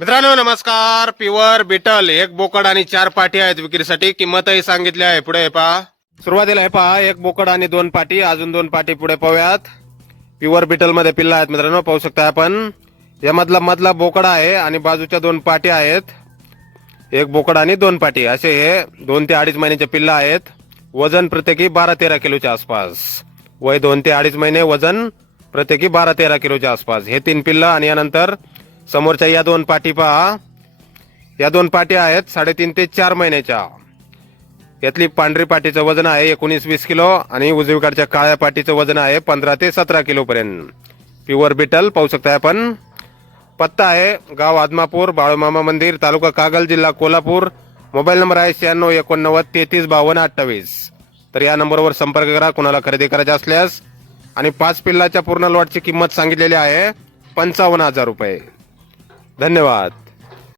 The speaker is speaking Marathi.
मित्रांनो नमस्कार. प्युअर बिटल एक बोकड आणि 4 पाटी आहेत विक्रीसाठी. किंमतही सांगितली आहे. पुढे हे पहा. सुरुवातीला हे पहा, एक बोकड आणि 2 पाटी, अजून 2 पाटी पुढे पाहूयात. प्युअर बिटल मध्ये पिल्ला आहेत मित्रांनो, पाहू शकता आपण. या मधला बोकड आहे आणि बाजूच्या 2 पाटी आहेत. एक बोकड आणि 2 पाटी असे हे 2 ते 2.5 महिन्याचे पिल्ला आहेत. वजन प्रत्येकी 12-13 किलोच्या आसपास. वय 2 ते 2.5 महिने, वजन प्रत्येकी 12-13 किलोच्या आसपास. हे 3 पिल्ला आणि यानंतर समोरच्या या 2 पाटी पहा. या 2 पाटी आहेत 3.5 ते 4 महिन्याच्या. यातली पांढरी पाटीचं वजन आहे 19-20 किलो आणि उजवीकडच्या काळ्या पाटीचं वजन आहे 15 ते 17 किलो पर्यंत. प्युअर बिटल पाहू शकता आपण. पत्ता आहे गाव आदमापूर, बाळूमामा मंदिर, तालुका कागल, जिल्हा कोल्हापूर. मोबाईल नंबर आहे 9689335228. तर या नंबरवर संपर्क करा कोणाला खरेदी करायचे असल्यास. आणि 5 पिल्लाच्या पूर्ण लॉटची किंमत सांगितलेली आहे 55,000 रुपये. धन्यवाद.